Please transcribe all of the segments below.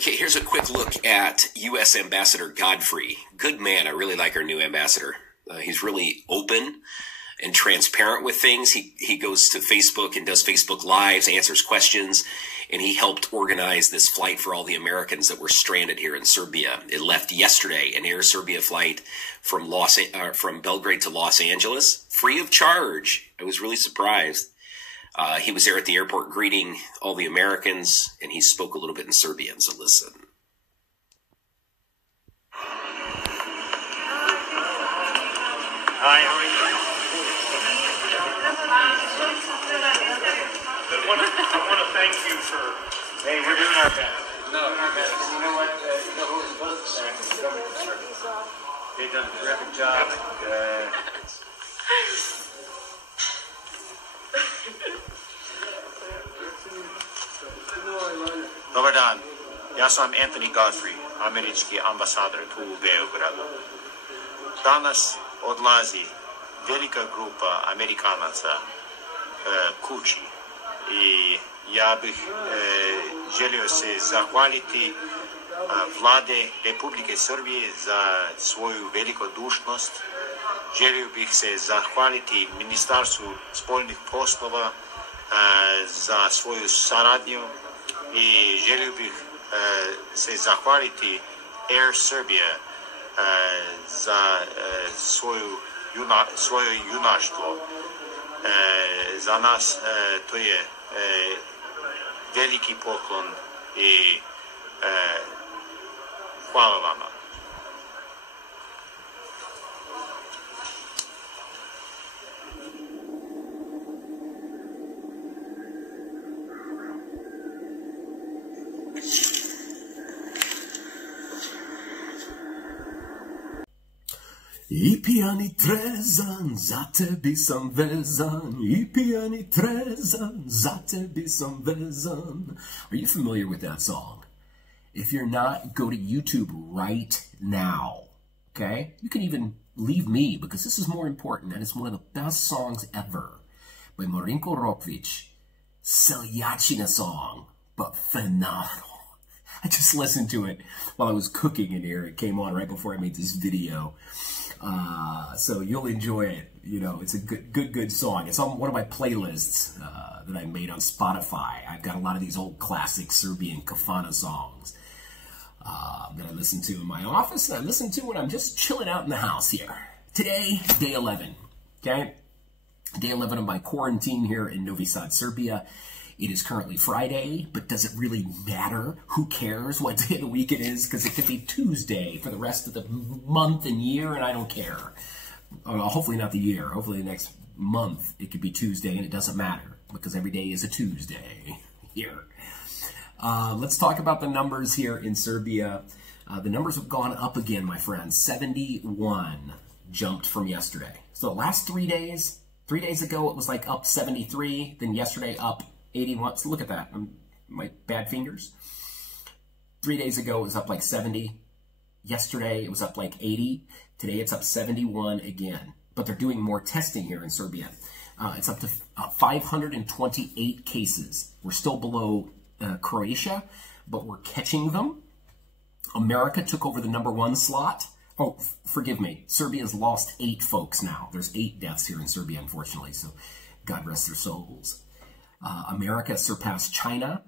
Okay, here's a quick look at U.S. Ambassador Godfrey. Good man. I really like our new ambassador. He's really open and transparent with things. He goes to Facebook and does Facebook Lives, answers questions, and he helped organize this flight for all the Americans that were stranded here in Serbia. It left yesterday, an Air Serbia flight from Belgrade to Los Angeles, free of charge. I was really surprised. He was there at the airport greeting all the Americans, and he spoke a little bit in Serbian, so listen. Hi, how are you? I want to thank you for... Hey, we're doing our best. No, we're doing our best. You know what? They've done a terrific job. Dobar dan. Ja sam Anthony Godfrey, američki ambasador tu u Beogradu. Danas odlazi velika grupa Amerikanaca kući i ja bih želio se zahvaliti vlade Republike Srbije za svoju velikodušnost. Želio bih se zahvaliti Ministarstvu spoljnih poslova za svoju saradnju i želio bih se zahvaliti Air Serbia za svoje junaštvo. Za nas to je veliki poklon i hvala vama. I pijani trezan, za tebi sam vezan. I pijani trezan, za tebi sam vezan. Are you familiar with that song? If you're not, go to YouTube right now. Okay? You can even leave me, because this is more important, and it's one of the best songs ever by Marinko Rokvic. Seljačina song, but phenomenal. I just listened to it while I was cooking in here. It came on right before I made this video. So you'll enjoy it. You know, it's a good song. It's on one of my playlists that I made on Spotify. I've got a lot of these old classic Serbian kafana songs that I listen to in my office, and I listen to when I'm just chilling out in the house here. Today, day 11, okay? Day 11 of my quarantine here in Novi Sad, Serbia. It is currently Friday, but does it really matter? Who cares what day of the week it is? Because it could be Tuesday for the rest of the month and year, and I don't care. Hopefully not the year. Hopefully the next month it could be Tuesday, and it doesn't matter, because every day is a Tuesday here. Let's talk about the numbers here in Serbia. The numbers have gone up again, my friends. 71 jumped from yesterday. So the last 3 days ago, it was like up 73, then yesterday up 81. So look at that. My bad fingers. 3 days ago, it was up like 70. Yesterday, it was up like 80. Today, it's up 71 again. But they're doing more testing here in Serbia. It's up to 528 cases. We're still below Croatia, but we're catching them. America took over the #1 slot. Oh, forgive me. Serbia's lost 8 folks now. There's 8 deaths here in Serbia, unfortunately. So God rest their souls. America surpassed China.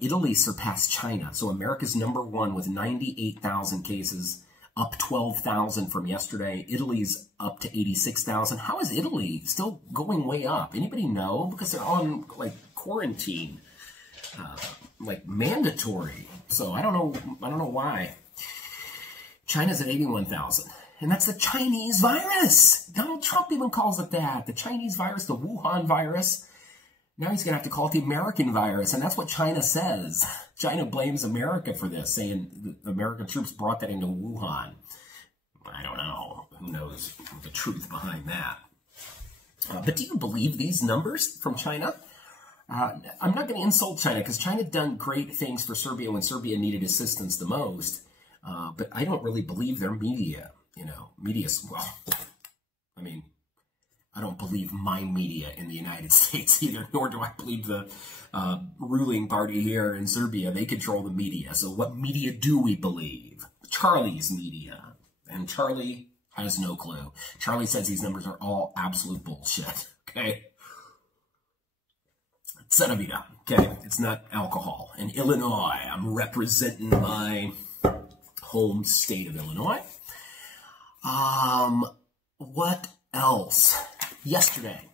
Italy surpassed China. So America's #1 with 98,000 cases, up 12,000 from yesterday. Italy's up to 86,000. How is Italy still going way up? Anybody know? Because they're on like quarantine, like mandatory. So I don't know why. China's at 81,000. And that's the Chinese virus. Donald Trump even calls it that. The Chinese virus, the Wuhan virus. Now he's going to have to call it the American virus, and that's what China says. China blames America for this, saying the American troops brought that into Wuhan. I don't know. Who knows the truth behind that? But do you believe these numbers from China? I'm not going to insult China, because China done great things for Serbia when Serbia needed assistance the most. But I don't really believe their media. You know, well, I mean, I don't believe my media in the United States either, nor do I believe the ruling party here in Serbia. They control the media. So what media do we believe? Charlie's media. And Charlie has no clue. Charlie says these numbers are all absolute bullshit. Okay? Saravida. Okay? It's not alcohol. In Illinois, I'm representing my home state of Illinois. What else? Yesterday,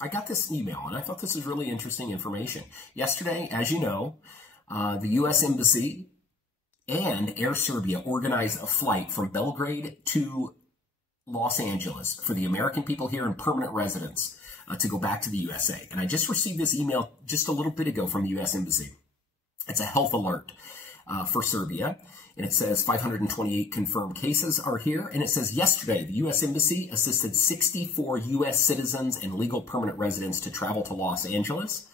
I got this email, and I thought this was really interesting information. Yesterday, as you know, the U.S. Embassy and Air Serbia organized a flight from Belgrade to Los Angeles for the American people here and permanent residents to go back to the USA. And I just received this email just a little bit ago from the U.S. Embassy. It's a health alert for Serbia. And it says 528 confirmed cases are here. And it says yesterday, the U.S. Embassy assisted 64 U.S. citizens and legal permanent residents to travel to Los Angeles.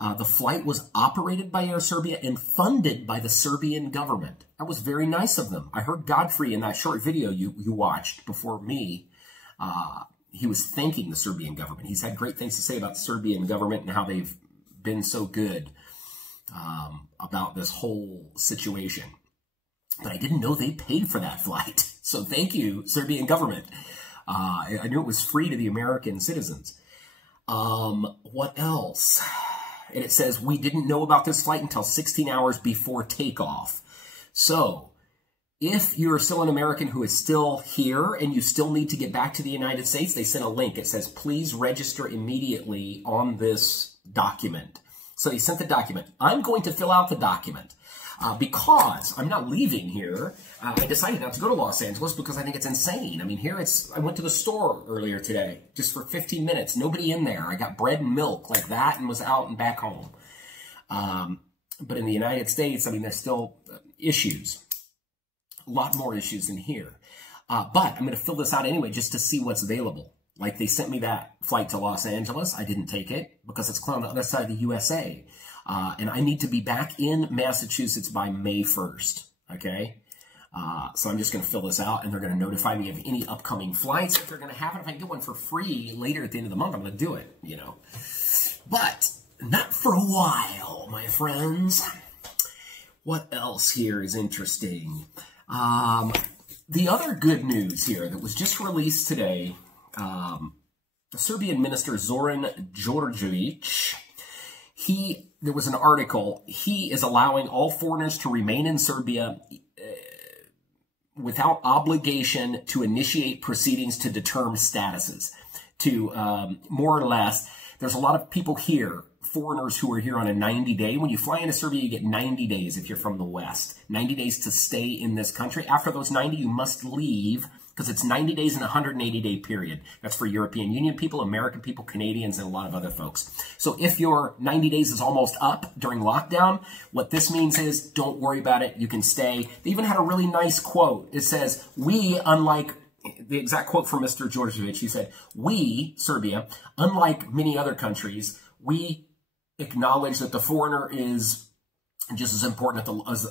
The flight was operated by Air Serbia and funded by the Serbian government. That was very nice of them. I heard Godfrey in that short video you watched before me. He was thanking the Serbian government. He's had great things to say about the Serbian government and how they've been so good about this whole situation. But I didn't know they paid for that flight. So thank you, Serbian government. I knew it was free to the American citizens. What else? And it says, we didn't know about this flight until 16 hours before takeoff. So if you're still an American who is still here and you still need to get back to the United States, they sent a link. It says, please register immediately on this document. So he sent the document. I'm going to fill out the document. Because I'm not leaving here, I decided not to go to Los Angeles because I think it's insane. I mean, here I went to the store earlier today, just for 15 minutes. Nobody in there. I got bread and milk like that and was out and back home. But in the United States, I mean, there's still issues. A lot more issues than here. But I'm going to fill this out anyway just to see what's available. Like they sent me that flight to Los Angeles. I didn't take it because it's on the other side of the USA. And I need to be back in Massachusetts by May 1st, okay? So I'm just going to fill this out, and they're going to notify me of any upcoming flights. If they're going to have it, if I can get one for free later at the end of the month, I'm going to do it, you know. But not for a while, my friends. What else here is interesting? The other good news here that was just released today, the Serbian minister Zoran Djordjevic, there was an article, he is allowing all foreigners to remain in Serbia without obligation to initiate proceedings to determine statuses. To more or less, there's a lot of people here, foreigners who are here on a 90-day. When you fly into Serbia, you get 90 days if you're from the West. 90 days to stay in this country. After those 90, you must leave because it's 90 days and a 180-day period. That's for European Union people, American people, Canadians, and a lot of other folks. So if your 90 days is almost up during lockdown, what this means is don't worry about it. You can stay. They even had a really nice quote. It says, we, unlike, the exact quote from Mr. Djordjevic, he said, we, Serbia, unlike many other countries, we acknowledge that the foreigner is just as important as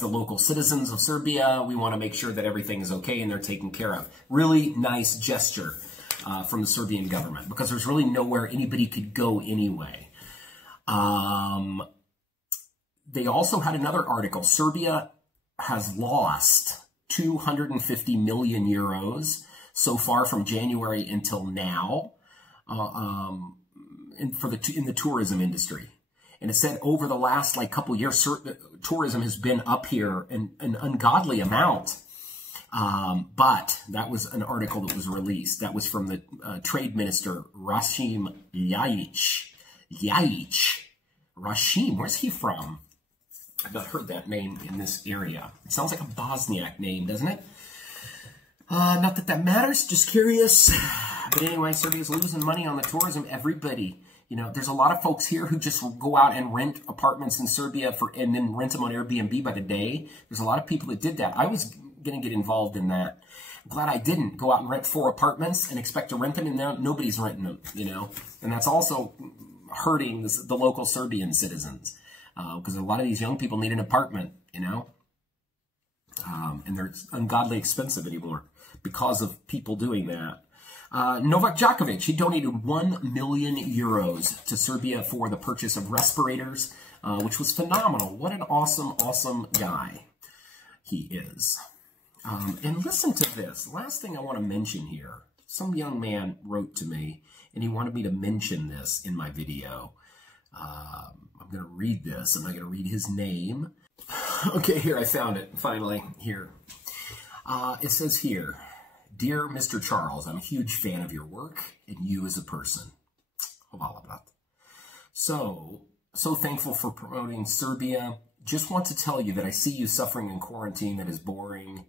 the local citizens of Serbia. We want to make sure that everything is okay and they're taken care of. Really nice gesture from the Serbian government because there's really nowhere anybody could go anyway. They also had another article. Serbia has lost 250 million euros so far from January until now in the tourism industry. And it said over the last couple years, tourism has been up here an ungodly amount. But that was an article that was released. That was from the trade minister, Rasim Ljajic. Rasim, where's he from? I've not heard that name in this area. It sounds like a Bosniak name, doesn't it? Not that that matters, just curious. But anyway, Serbia's losing money on the tourism. Everybody. You know, there's a lot of folks here who just go out and rent apartments in Serbia and then rent them on Airbnb by the day. There's a lot of people that did that. I was going to get involved in that. I'm glad I didn't go out and rent 4 apartments and expect to rent them, and now nobody's renting them, you know. And that's also hurting the local Serbian citizens because a lot of these young people need an apartment, you know. And they're ungodly expensive anymore because of people doing that. Novak Djokovic, he donated 1 million euros to Serbia for the purchase of respirators, which was phenomenal. What an awesome, awesome guy he is. And listen to this. Last thing I want to mention here. Some young man wrote to me, and he wanted me to mention this in my video. I'm going to read this. I'm not going to read his name. Okay, here, I found it, finally, here. It says here, "Dear Mr. Charles, I'm a huge fan of your work and you as a person. So thankful for promoting Serbia. Just want to tell you that I see you suffering in quarantine. That is boring.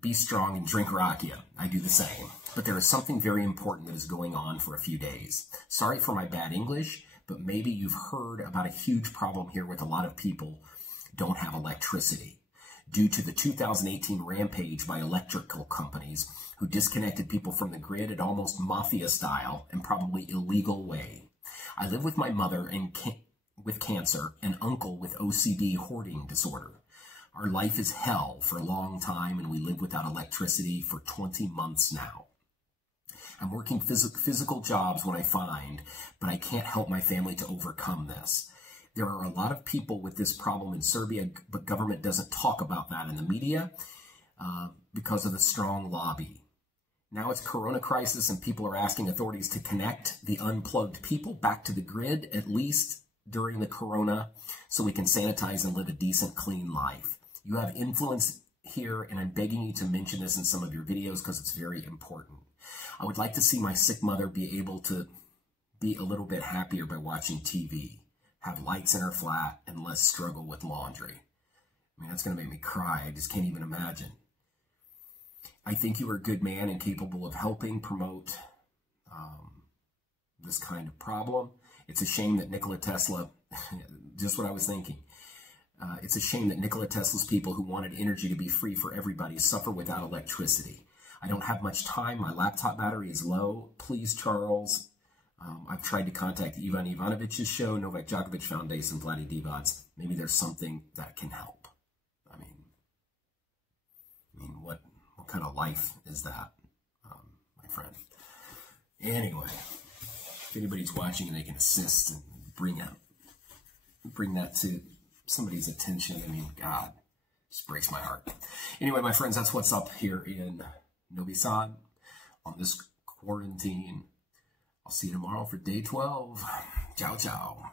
Be strong and drink rakia. I do the same. But there is something very important that is going on for a few days. Sorry for my bad English, but maybe you've heard about a huge problem here with a lot of people don't have electricity due to the 2018 rampage by electrical companies who disconnected people from the grid at almost mafia style and probably illegal way. I live with my mother with cancer and uncle with OCD hoarding disorder. Our life is hell for a long time, and we live without electricity for 20 months now. I'm working physical jobs when I find, but I can't help my family to overcome this. There are a lot of people with this problem in Serbia, but government doesn't talk about that in the media because of the strong lobby. Now it's Corona crisis, and people are asking authorities to connect the unplugged people back to the grid, at least during the Corona, so we can sanitize and live a decent, clean life. You have influence here, and I'm begging you to mention this in some of your videos because it's very important. I would like to see my sick mother be able to be a little bit happier by watching TV, have lights in her flat, and less struggle with laundry. I mean, that's going to make me cry. I just can't even imagine. I think you are a good man and capable of helping promote this kind of problem. It's a shame that Nikola Tesla, just what I was thinking, it's a shame that Nikola Tesla's people who wanted energy to be free for everybody suffer without electricity. I don't have much time. My laptop battery is low. Please, Charles. I've tried to contact Ivan Ivanovich's show, Novak Djokovic Foundation, Vlade Divac. Maybe there's something that can help. I mean, what kind of life is that, my friend? Anyway, if anybody's watching and they can assist and bring that to somebody's attention, I mean, God, just breaks my heart. Anyway, my friends, that's what's up here in Novi Sad on this quarantine. I'll see you tomorrow for day 12. Ciao, ciao.